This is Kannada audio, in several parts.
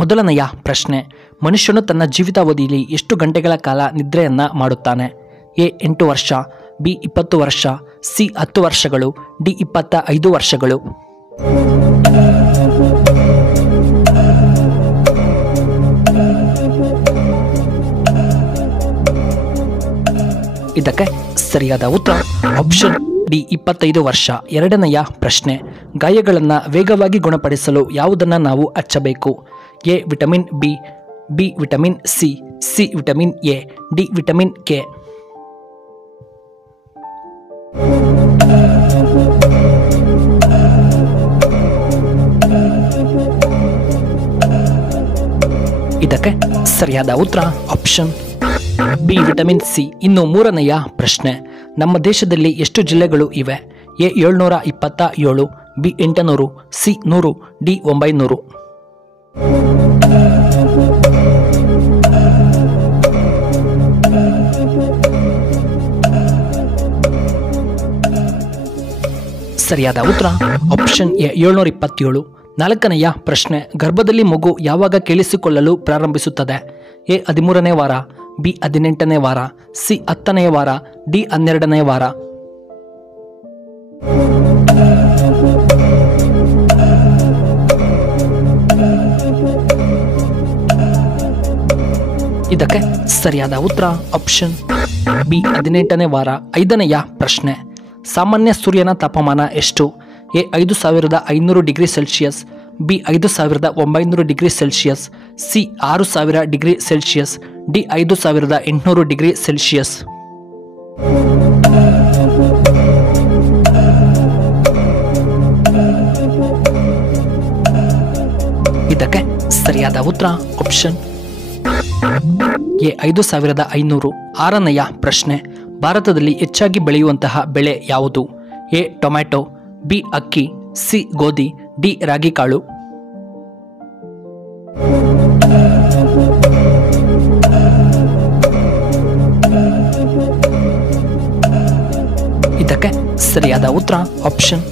ಮೊದಲನೆಯ ಪ್ರಶ್ನೆ, ಮನುಷ್ಯನು ತನ್ನ ಜೀವಿತಾವಧಿಯಲ್ಲಿ ಎಷ್ಟು ಗಂಟೆಗಳ ಕಾಲ ನಿದ್ರೆಯನ್ನು ಮಾಡುತ್ತಾನೆ? ಎ 8 ವರ್ಷ, ಬಿ 20 ವರ್ಷ, ಸಿ 10 ವರ್ಷಗಳು, ಡಿ 25 ವರ್ಷಗಳು. ಇದಕ್ಕೆ ಸರಿಯಾದ ಉತ್ತರ ಆಪ್ಷನ್ ಡಿ 25 ವರ್ಷ. ಎರಡನೆಯ ಪ್ರಶ್ನೆ, ಗಾಯಗಳನ್ನು ವೇಗವಾಗಿ ಗುಣಪಡಿಸಲು ಯಾವುದನ್ನು ನಾವು ಹಚ್ಚಬೇಕು? A vitamin B, B vitamin C, C vitamin A, D vitamin K. ಇದಕ್ಕೆ ಸರಿಯಾದ ಉತ್ತರ ಆಪ್ಷನ್ ಬಿ ವಿಟಮಿನ್ ಸಿ. ಇನ್ನು ಮೂರನೆಯ ಪ್ರಶ್ನೆ, ನಮ್ಮ ದೇಶದಲ್ಲಿ ಎಷ್ಟು ಜಿಲ್ಲೆಗಳು ಇವೆ? A 727, B 800, C 100, D 900. ಸರಿಯಾದ ಉತ್ತರ ಆಪ್ಷನ್ ಎ 727. ನಾಲ್ಕನೆಯ ಪ್ರಶ್ನೆ, ಗರ್ಭದಲ್ಲಿ ಮಗು ಯಾವಾಗ ಕೇಳಿಸಿಕೊಳ್ಳಲು ಪ್ರಾರಂಭಿಸುತ್ತದೆ? ಎ 13ನೇ ವಾರ, ಬಿ 18ನೇ ವಾರ, ಸಿ 10ನೇ ವಾರ, ಡಿ 12ನೇ ವಾರ. ಇದಕ್ಕೆ ಸರಿಯಾದ ಉತ್ತರ ಆಪ್ಷನ್ ಬಿ 18ನೇ ವಾರ. ಐದನೆಯ ಪ್ರಶ್ನೆ, ಸಾಮಾನ್ಯ ಸೂರ್ಯನ ತಾಪಮಾನ ಎಷ್ಟು? A 5500 degree Celsius, B 5900 degree Celsius, C 6000 degree Celsius, D 5800 degree Celsius. ಇದಕ್ಕೆ ಸರಿಯಾದ ಉತ್ತರ ಆಪ್ಷನ್ ಎ 5500. ಆರನೆಯ ಪ್ರಶ್ನೆ, ಭಾರತದಲ್ಲಿ ಹೆಚ್ಚಾಗಿ ಬೆಳೆಯುವಂತಹ ಬೆಳೆ ಯಾವುದು? ಎ ಟೊಮ್ಯಾಟೊ, ಬಿ ಅಕ್ಕಿ, ಸಿ ಗೋಧಿ, ಡಿ ರಾಗಿ ಕಾಳು. ಇದಕ್ಕೆ ಸರಿಯಾದ ಉತ್ತರ ಆಪ್ಷನ್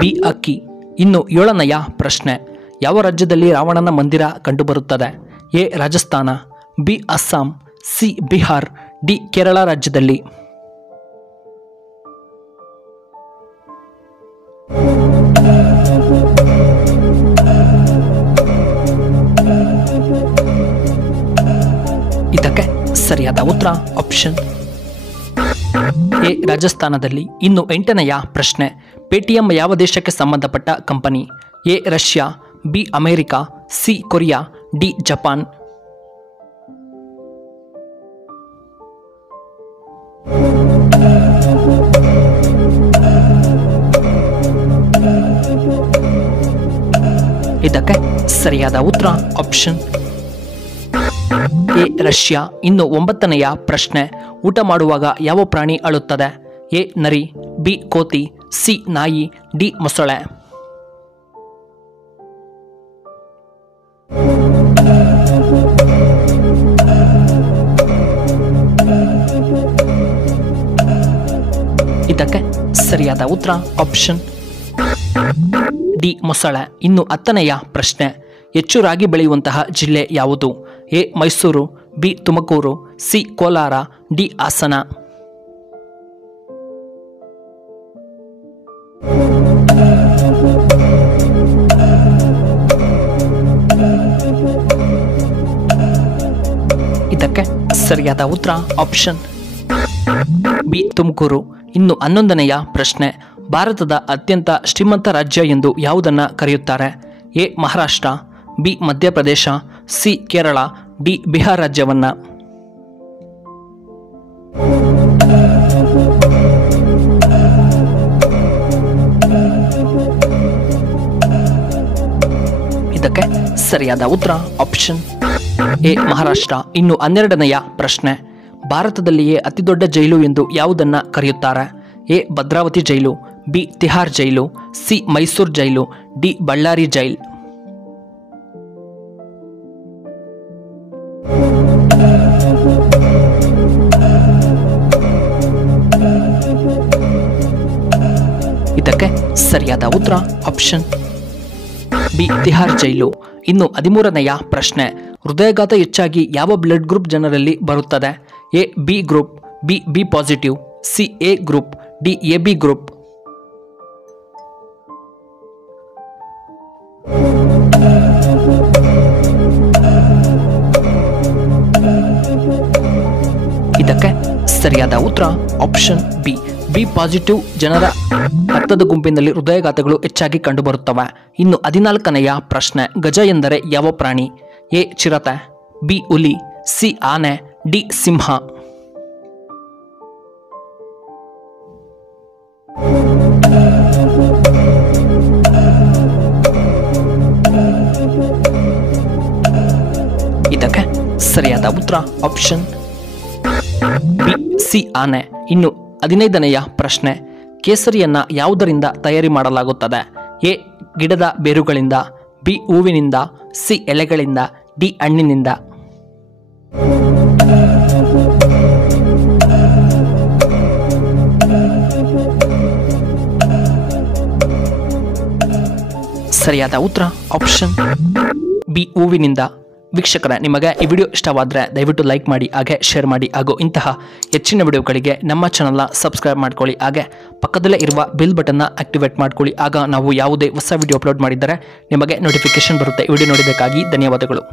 ಬಿ ಅಕ್ಕಿ. ಇನ್ನು ಏಳನೆಯ ಪ್ರಶ್ನೆ, ಯಾವ ರಾಜ್ಯದಲ್ಲಿ ರಾವಣನ ಮಂದಿರ ಕಂಡುಬರುತ್ತದೆ? A Rajasthan, B Assam, C Bihar, D Kerala ರಾಜ್ಯದಲ್ಲಿ. ಇದಕ್ಕೆ ಸರಿಯಾದ ಉತ್ತರ ಆಪ್ಷನ್ ಎ ರಾಜಸ್ಥಾನದಲ್ಲಿ. ಇನ್ನು ಎಂಟನೆಯ ಪ್ರಶ್ನೆ, ಪೇಟಿಎಂ ಯಾವ ದೇಶಕ್ಕೆ ಸಂಬಂಧಪಟ್ಟ company? A Russia, B America, C Korea, D Japan. ಇದಕ್ಕೆ ಸರಿಯಾದ ಉತ್ತರ ಆಪ್ಷನ್ ಎ ರಷ್ಯಾ. ಇನ್ನು ಒಂಬತ್ತನೆಯ ಪ್ರಶ್ನೆ, ಊಟ ಮಾಡುವಾಗ ಯಾವ ಪ್ರಾಣಿ ಅಳುತ್ತದೆ? ಎ ನರಿ, ಬಿ ಕೋತಿ, ಸಿ ನಾಯಿ, ಡಿ ಮೊಸಳೆ. ಇದಕ್ಕೆ ಸರಿಯಾದ ಉತ್ತರ ಆಪ್ಷನ್ ಡಿ ಮೊಸಳೆ. ಇನ್ನು ಹತ್ತನೆಯ ಪ್ರಶ್ನೆ, ಹೆಚ್ಚು ರಾಗಿ ಬೆಳೆಯುವಂತಹ ಜಿಲ್ಲೆ ಯಾವುದು? A Mysuru, B Tumakuru, C Kolar, D Hassan. ಇದಕ್ಕೆ ಸರಿಯಾದ ಉತ್ತರ ಆಪ್ಷನ್ ಬಿ ತುಮಕೂರು. ಇನ್ನು 11ನೆಯ ಪ್ರಶ್ನೆ, ಭಾರತದ ಅತ್ಯಂತ ಶ್ರೀಮಂತ ರಾಜ್ಯ ಎಂದು ಯಾವುದನ್ನು ಕರೆಯುತ್ತಾರೆ? A Maharashtra, B Madhya Pradesh, C Kerala, D Bihar ರಾಜ್ಯವನ್ನ. ಇದಕ್ಕೆ ಸರಿಯಾದ ಉತ್ತರ ಆಪ್ಷನ್ ಎ ಮಹಾರಾಷ್ಟ್ರ. ಇನ್ನು 12ನೆಯ ಪ್ರಶ್ನೆ, ಭಾರತದಲ್ಲಿಯೇ ಅತಿದೊಡ್ಡ ಜೈಲು ಎಂದು ಯಾವುದನ್ನು ಕರೆಯುತ್ತಾರೆ? A Bhadravati jail, B Tihar jail, C Mysuru jail, D Ballari jail. ಇದಕ್ಕೆ ಸರಿಯಾದ ಉತ್ತರ ಆಪ್ಷನ್ ಬಿ ತಿಹಾರ್ ಜೈಲು. ಇನ್ನು 13ನೆಯ ಪ್ರಶ್ನೆ, ಹೃದಯಾಘಾತ ಹೆಚ್ಚಾಗಿ ಯಾವ ಬ್ಲಡ್ ಗ್ರೂಪ್ ಜನರಲ್ಲಿ ಬರುತ್ತದೆ? A B group, B B positive, C A group, D A B group. ಇದಕ್ಕೆ ಸರಿಯಾದ ಉತ್ತರ ಆಪ್ಷನ್ ಬಿ, ಬಿ ಪಾಸಿಟಿವ್ ಜನರ ರಕ್ತದ ಗುಂಪಿನಲ್ಲಿ ಹೃದಯಾಘಾತಗಳು ಹೆಚ್ಚಾಗಿ ಕಂಡುಬರುತ್ತವೆ. ಇನ್ನು 14ನೆಯ ಪ್ರಶ್ನೆ, ಗಜ ಎಂದರೆ ಯಾವ ಪ್ರಾಣಿ? ಎ ಚಿರತೆ, ಬಿ ಹುಲಿ, ಸಿ ಆನೆ, ಡಿ ಸಿಂಹ. ಇದಕ್ಕೆ ಸರಿಯಾದ ಉತ್ತರ ಆಪ್ಷನ್ ಬಿ, ಸಿ ಆನೆ. ಇನ್ನು 15ನೆಯ ಪ್ರಶ್ನೆ, ಕೇಸರಿಯನ್ನ ಯಾವುದರಿಂದ ತಯಾರಿ ಮಾಡಲಾಗುತ್ತದೆ? ಎ ಗಿಡದ ಬೇರುಗಳಿಂದ, ಬಿ ಹೂವಿನಿಂದ, ಸಿ ಎಲೆಗಳಿಂದ, ಡಿ ಹಣ್ಣಿನಿಂದ. ಸರಿಯಾದ ಉತ್ತರ ಆಪ್ಷನ್ ಬಿ, ಹೂವಿನಿಂದ. ವೀಕ್ಷಕರೇ, ನಿಮಗೆ ಈ ವಿಡಿಯೋ ಇಷ್ಟವಾದರೆ ದಯವಿಟ್ಟು ಲೈಕ್ ಮಾಡಿ, ಹಾಗೆ ಶೇರ್ ಮಾಡಿ, ಹಾಗೂ ಇಂತಹ ಹೆಚ್ಚಿನ ವಿಡಿಯೋಗಳಿಗೆ ನಮ್ಮ ಚಾನಲ್ನ ಸಬ್ಸ್ಕ್ರೈಬ್ ಮಾಡ್ಕೊಳ್ಳಿ. ಹಾಗೆ ಪಕ್ಕದಲ್ಲೇ ಇರುವ ಬೆಲ್ ಬಟನ್ನ ಆಕ್ಟಿವೇಟ್ ಮಾಡ್ಕೊಳ್ಳಿ. ಆಗ ನಾವು ಯಾವುದೇ ಹೊಸ ವಿಡಿಯೋ ಅಪ್ಲೋಡ್ ಮಾಡಿದರೆ ನಿಮಗೆ ನೋಟಿಫಿಕೇಶನ್ ಬರುತ್ತೆ. ವಿಡಿಯೋ ನೋಡಿದ್ದಕ್ಕಾಗಿ ಧನ್ಯವಾದಗಳು.